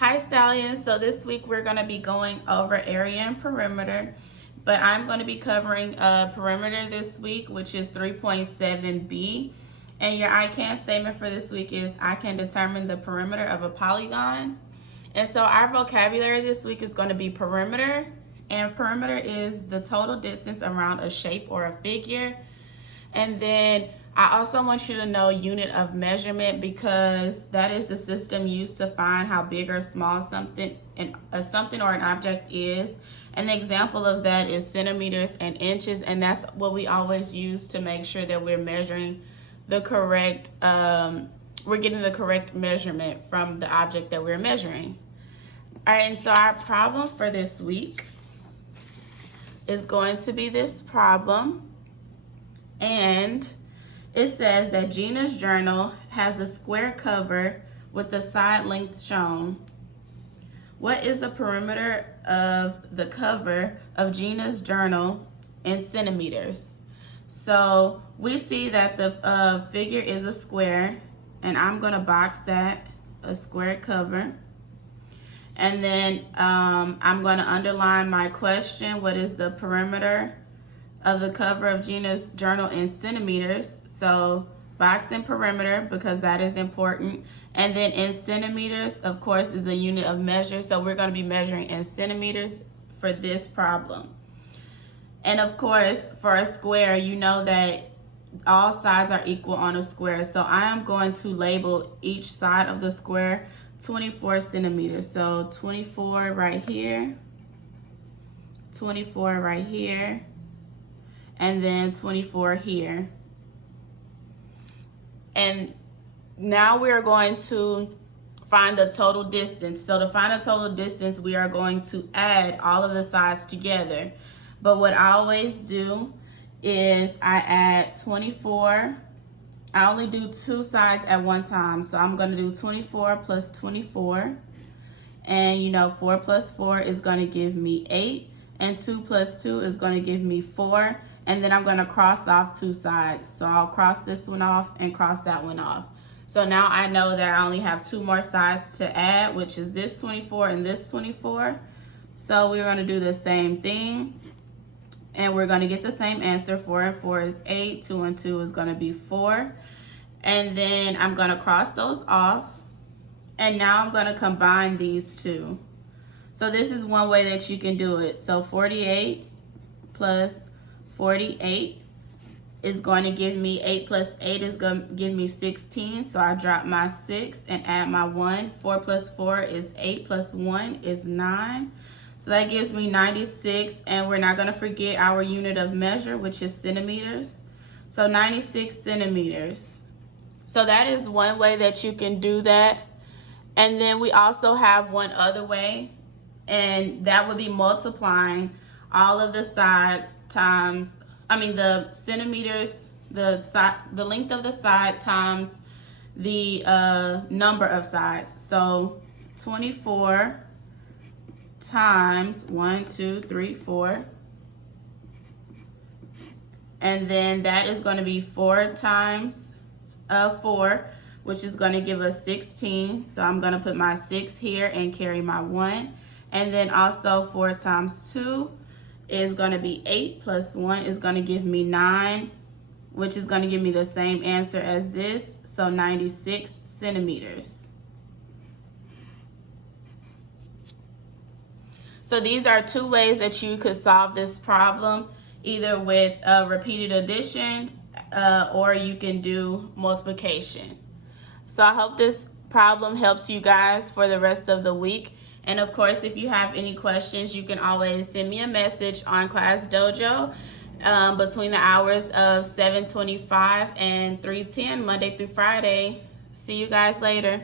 Hi Stallions, so this week we're going to be going over area and perimeter, but I'm going to be covering perimeter this week, which is 3.7b, and your I can statement for this week is I can determine the perimeter of a polygon. And so our vocabulary this week is going to be perimeter, and perimeter is the total distance around a shape or a figure. And then I also want you to know unit of measurement, because that is the system used to find how big or small something or an object is. An example of that is centimeters and inches, and that's what we always use to make sure that we're measuring the correct, we're getting the correct measurement from the object that we're measuring. All right, and so our problem for this week is going to be this problem. And it says that Gina's journal has a square cover with the side length shown. What is the perimeter of the cover of Gina's journal in centimeters? So we see that the figure is a square, and I'm going to box that a square cover. And then I'm going to underline my question. What is the perimeter of the cover of Gina's journal in centimeters? So box and perimeter, because that is important. And then in centimeters, of course, is a unit of measure. So we're going to be measuring in centimeters for this problem. And of course, for a square, you know that all sides are equal on a square. So I am going to label each side of the square 24 centimeters. So 24 right here, 24 right here, and then 24 here. And now we are going to find the total distance. So to find the total distance, we are going to add all of the sides together. But what I always do is I add 24. I only do two sides at one time. So I'm going to do 24 plus 24. And you know, 4 plus 4 is going to give me 8. And 2 plus 2 is going to give me 4. And then I'm going to cross off two sides. So I'll cross this one off and cross that one off. So now I know that I only have two more sides to add, which is this 24 and this 24. So we're going to do the same thing. And we're going to get the same answer. 4 and 4 is 8. 2 and 2 is going to be 4. And then I'm going to cross those off. And now I'm going to combine these two. So this is one way that you can do it. So 48 plus 48 is going to give me 8 plus 8 is going to give me 16. So I drop my 6 and add my 1. 4 plus 4 is 8 plus 1 is 9. So that gives me 96. And we're not going to forget our unit of measure, which is centimeters. So 96 centimeters. So that is one way that you can do that. And then we also have one other way, and that would be multiplying all of the sides times, the centimeters, the length of the side times the number of sides. So 24 times 1, 2, 3, 4. And then that is going to be 4 times 4, which is going to give us 16. So I'm going to put my 6 here and carry my 1. And then also 4 times 2 is going to be 8 plus 1 is going to give me 9, which is going to give me the same answer as this. So 96 centimeters. So these are two ways that you could solve this problem, either with repeated addition or you can do multiplication. So I hope this problem helps you guys for the rest of the week. And of course, if you have any questions, you can always send me a message on Class Dojo between the hours of 7:25 and 3:10, Monday through Friday. See you guys later.